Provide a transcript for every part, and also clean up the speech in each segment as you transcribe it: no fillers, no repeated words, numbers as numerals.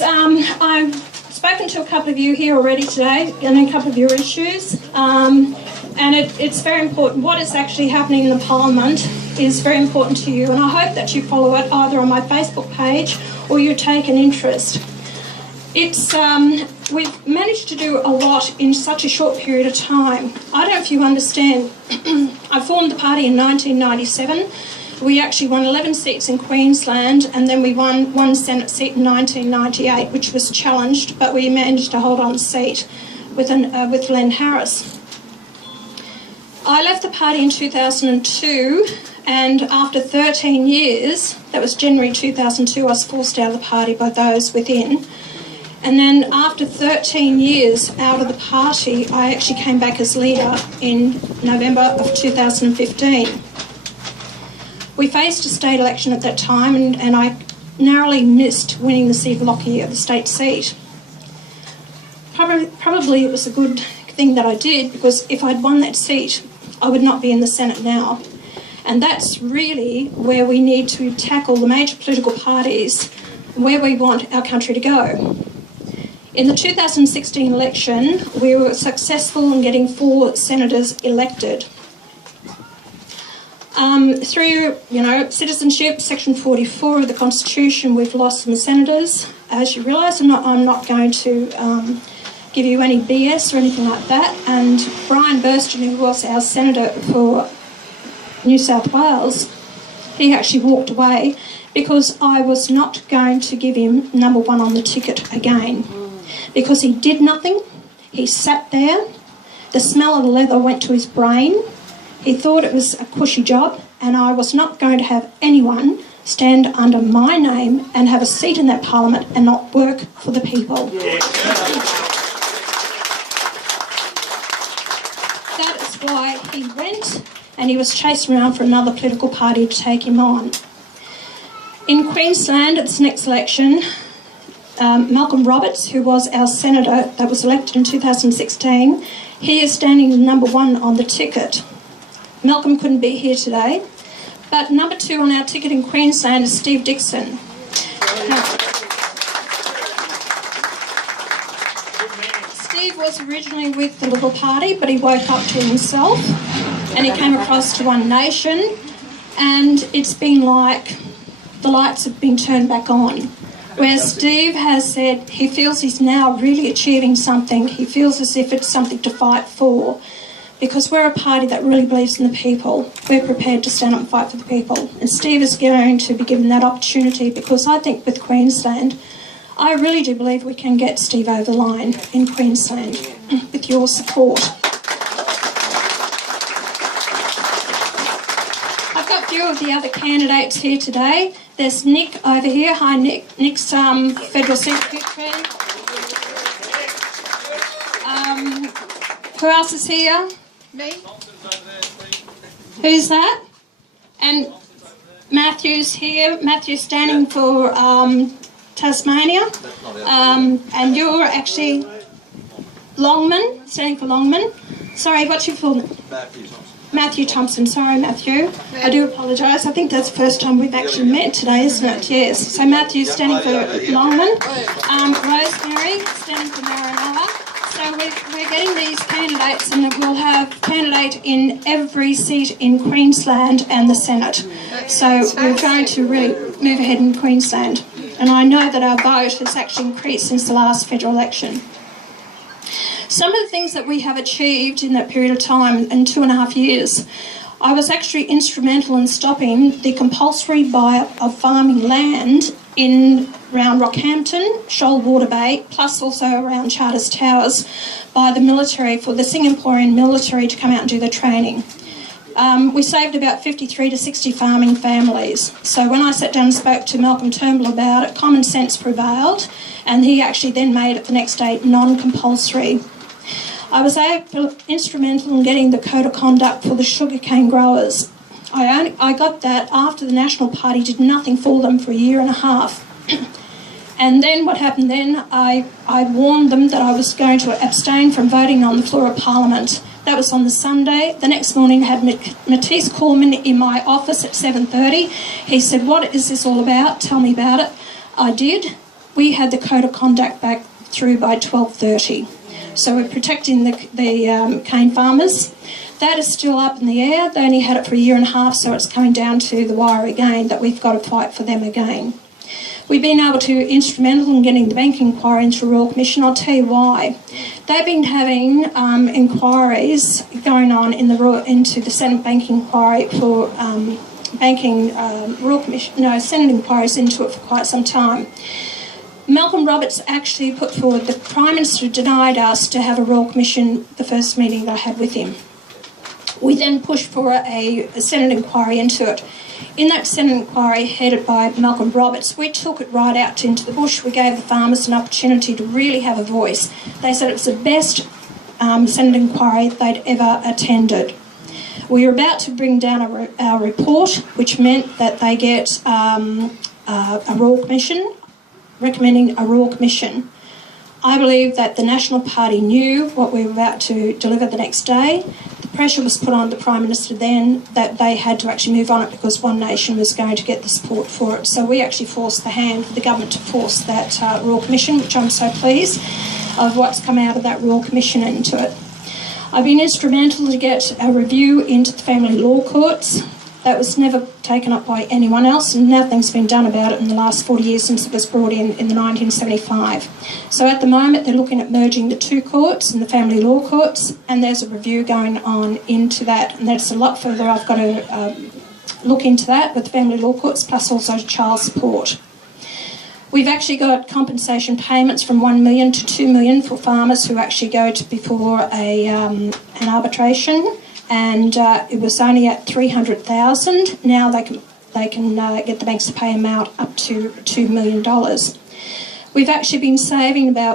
I've spoken to a couple of you here already today and a couple of your issues, and it's very important. What is actually happening in the Parliament is very important to you, and I hope that you follow it either on my Facebook page or you take an interest. We've managed to do a lot in such a short period of time. I don't know if you understand. I formed the party in 1997. We actually won 11 seats in Queensland, and then we won one Senate seat in 1998, which was challenged, but we managed to hold on the seat with Len Harris. I left the party in 2002, and after 13 years, that was January 2002, I was forced out of the party by those within. And then after 13 years out of the party, I actually came back as leader in November of 2015. We faced a state election at that time, and I narrowly missed winning the seat of Lockyer, the state seat. Probably it was a good thing that I did, because if I'd won that seat, I would not be in the Senate now. And that's really where we need to tackle the major political parties, where we want our country to go. In the 2016 election, we were successful in getting 4 senators elected. Through, citizenship, Section 44 of the Constitution, we've lost some senators. As you realise, I'm not going to give you any BS or anything like that. And Brian Burston, who was our senator for New South Wales, he actually walked away because I was not going to give him number 1 on the ticket again. Because he did nothing, he sat there, the smell of the leather went to his brain, he thought it was a cushy job, and I was not going to have anyone stand under my name and have a seat in that parliament and not work for the people. That is why he went, and he was chased around for another political party to take him on. In Queensland, at this next election, Malcolm Roberts, who was our senator that was elected in 2016, he is standing number 1 on the ticket. Malcolm couldn't be here today, but number 2 on our ticket in Queensland is Steve Dickson. Steve was originally with the Liberal Party, but he woke up to himself and he came across to One Nation, and it's been like the lights have been turned back on. Where Steve has said he feels he's now really achieving something. He feels as if it's something to fight for, because we're a party that really believes in the people. We're prepared to stand up and fight for the people. And Steve is going to be given that opportunity, because I think with Queensland, I really do believe we can get Steve over the line in Queensland with your support. I've got a few of the other candidates here today. There's Nick over here. Hi, Nick. Nick's Federal Secretary. Who else is here? Me. Who's that? And Matthew's here. Matthew's standing for Tasmania. And you're actually Longman, standing for Longman. Sorry, what's your full name? Matthew Thompson. Sorry, Matthew. I do apologise. I think that's the first time we've actually met today, isn't it? Yes. So Matthew's standing for Longman. Rosemary standing for Marinella. So we're getting these candidates, and we'll have candidate in every seat in Queensland and the Senate. So we're going to really move ahead in Queensland. And I know that our vote has actually increased since the last federal election. Some of the things that we have achieved in that period of time, in 2.5 years, I was actually instrumental in stopping the compulsory buy of farming land in around Rockhampton, Shoalwater Bay, plus also around Charters Towers, by the military, for the Singaporean military to come out and do their training. We saved about 53 to 60 farming families. So when I sat down and spoke to Malcolm Turnbull about it, common sense prevailed, and he actually then made it the next day non-compulsory. I was instrumental in getting the code of conduct for the sugarcane growers. I got that after the National Party did nothing for them for 1.5 years. And then what happened then, I warned them that I was going to abstain from voting on the floor of Parliament. That was on the Sunday. The next morning I had Matisse call me in my office at 7:30. He said, "What is this all about? Tell me about it." I did. we had the code of conduct back through by 12:30. So we're protecting the cane farmers. That is still up in the air. They only had it for a year and a half, so it's coming down to the wire again that we've got to fight for them again. We've been able to instrumental in getting the bank inquiry into the Royal Commission. I'll tell you why. They've been having inquiries going on into the Senate bank inquiry for Royal Commission, Senate inquiries into it for quite some time. Malcolm Roberts actually put forward, the Prime Minister denied us to have a Royal Commission the first meeting that I had with him. We then pushed for a Senate inquiry into it. In that Senate inquiry headed by Malcolm Roberts, we took it right out into the bush. We gave the farmers an opportunity to really have a voice. They said it was the best Senate inquiry they'd ever attended. We were about to bring down our report, which meant that they get a Royal Commission, recommending a Royal Commission. I believe that the National Party knew what we were about to deliver the next day. The pressure was put on the Prime Minister then that they had to actually move on it because One Nation was going to get the support for it. So we actually forced the hand for the government to force that Royal Commission, which I'm so pleased of what's come out of that Royal Commission into it. I've been instrumental to get a review into the family law courts. That was never taken up by anyone else, and nothing's been done about it in the last 40 years since it was brought in the 1975. So at the moment they're looking at merging the two courts and the family law courts, and there's a review going on into that, and that's a lot further. I've got to look into that with the family law courts, plus also child support. We've actually got compensation payments from $1 million to $2 million for farmers who actually go before an arbitration. And it was only at $300,000. Now they can get the banks to pay them out up to $2 million. We've actually been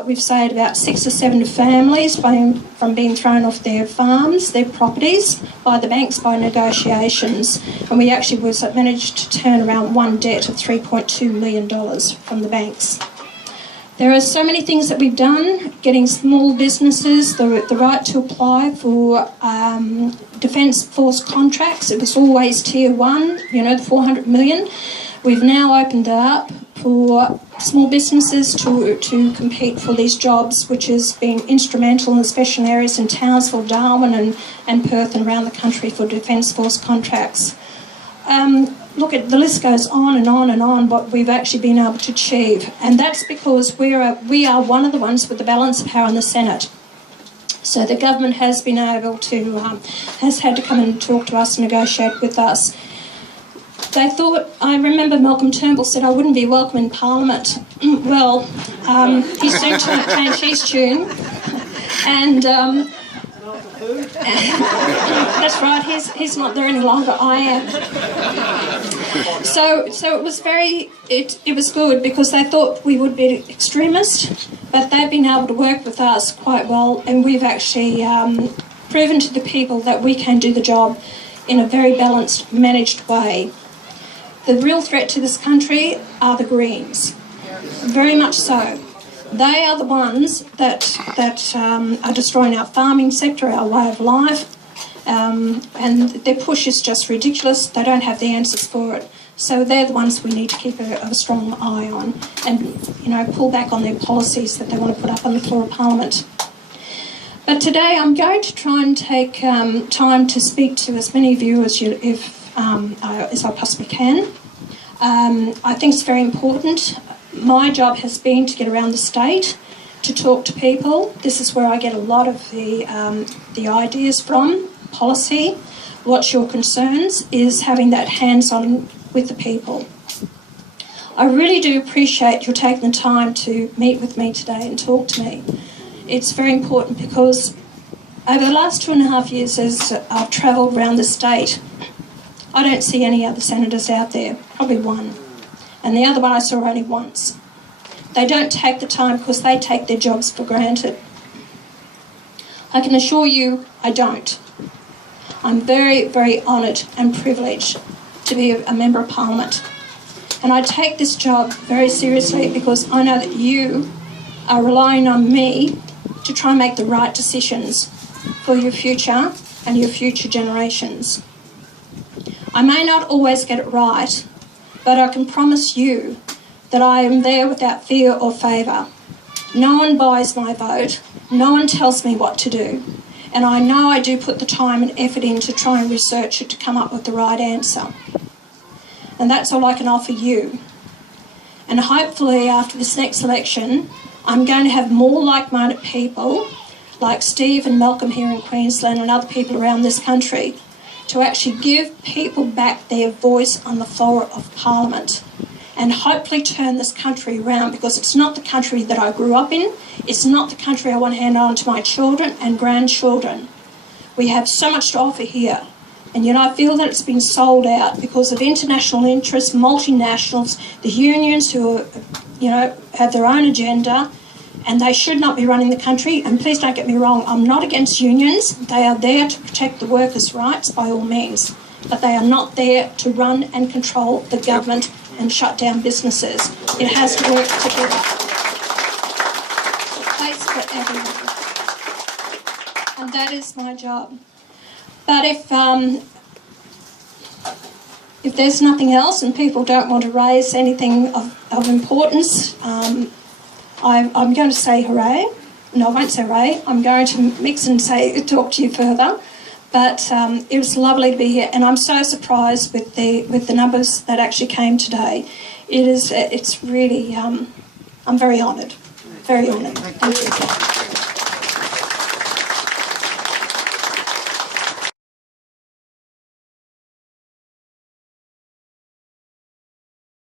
we've saved about 6 or 7 families from being thrown off their farms, their properties, by the banks by negotiations. And we actually managed to turn around one debt of $3.2 million from the banks. There are so many things that we've done, getting small businesses the right to apply for Defence Force contracts. It was always Tier 1, the 400 million. We've now opened it up for small businesses to compete for these jobs, which has been instrumental in the special areas in Townsville, Darwin and Perth and around the country for Defence Force contracts. Look, the list goes on and on and on what we've actually been able to achieve, and that's because we are one of the ones with the balance of power in the Senate. So the government has been able to, has had to come and talk to us and negotiate with us. They thought, I remember Malcolm Turnbull said I wouldn't be welcome in Parliament. Well, he soon changed his tune, and that's right, he's not there any longer, I am. So it was it was good because they thought we would be extremists, but they've been able to work with us quite well, and we've actually proven to the people that we can do the job in a very balanced, managed way. The real threat to this country are the Greens, very much so. They are the ones that are destroying our farming sector, our way of life, and their push is just ridiculous. They don't have the answers for it. So they're the ones we need to keep a strong eye on and, pull back on their policies that they want to put up on the floor of Parliament. But today I'm going to try and take time to speak to as many of you as I possibly can. I think it's very important. My job has been to get around the state, to talk to people. This is where I get a lot of the ideas from, policy. What's your concerns is having that hands-on with the people. I really do appreciate you taking the time to meet with me today and talk to me. It's very important because over the last 2.5 years as I've travelled around the state, I don't see any other senators out there, probably one. And the other one I saw only once. They don't take the time because they take their jobs for granted. I can assure you I don't. I'm very, very honoured and privileged to be a Member of Parliament. And I take this job very seriously because I know that you are relying on me to try and make the right decisions for your future and your future generations. I may not always get it right, but I can promise you that I am there without fear or favour. No one buys my vote. No one tells me what to do. And I know I do put the time and effort in to try and research it to come up with the right answer. And that's all I can offer you. And hopefully after this next election, I'm going to have more like-minded people like Steve and Malcolm here in Queensland and other people around this country to actually give people back their voice on the floor of Parliament and hopefully turn this country around, because it's not the country that I grew up in. It's not the country I want to hand on to my children and grandchildren. We have so much to offer here. And yet I feel that it's been sold out because of international interests, multinationals, the unions who are, have their own agenda, and they should not be running the country. And please don't get me wrong, I'm not against unions. They are there to protect the workers' rights by all means, but they are not there to run and control the government and shut down businesses. It has to work together. It's a place for everyone. And that is my job. But if there's nothing else and people don't want to raise anything of importance, I'm going to say hooray. No, I won't say hooray. I'm going to mix and talk to you further. But it was lovely to be here, and I'm so surprised with the numbers that actually came today. It's really, I'm very honoured. Very honoured. Thank you.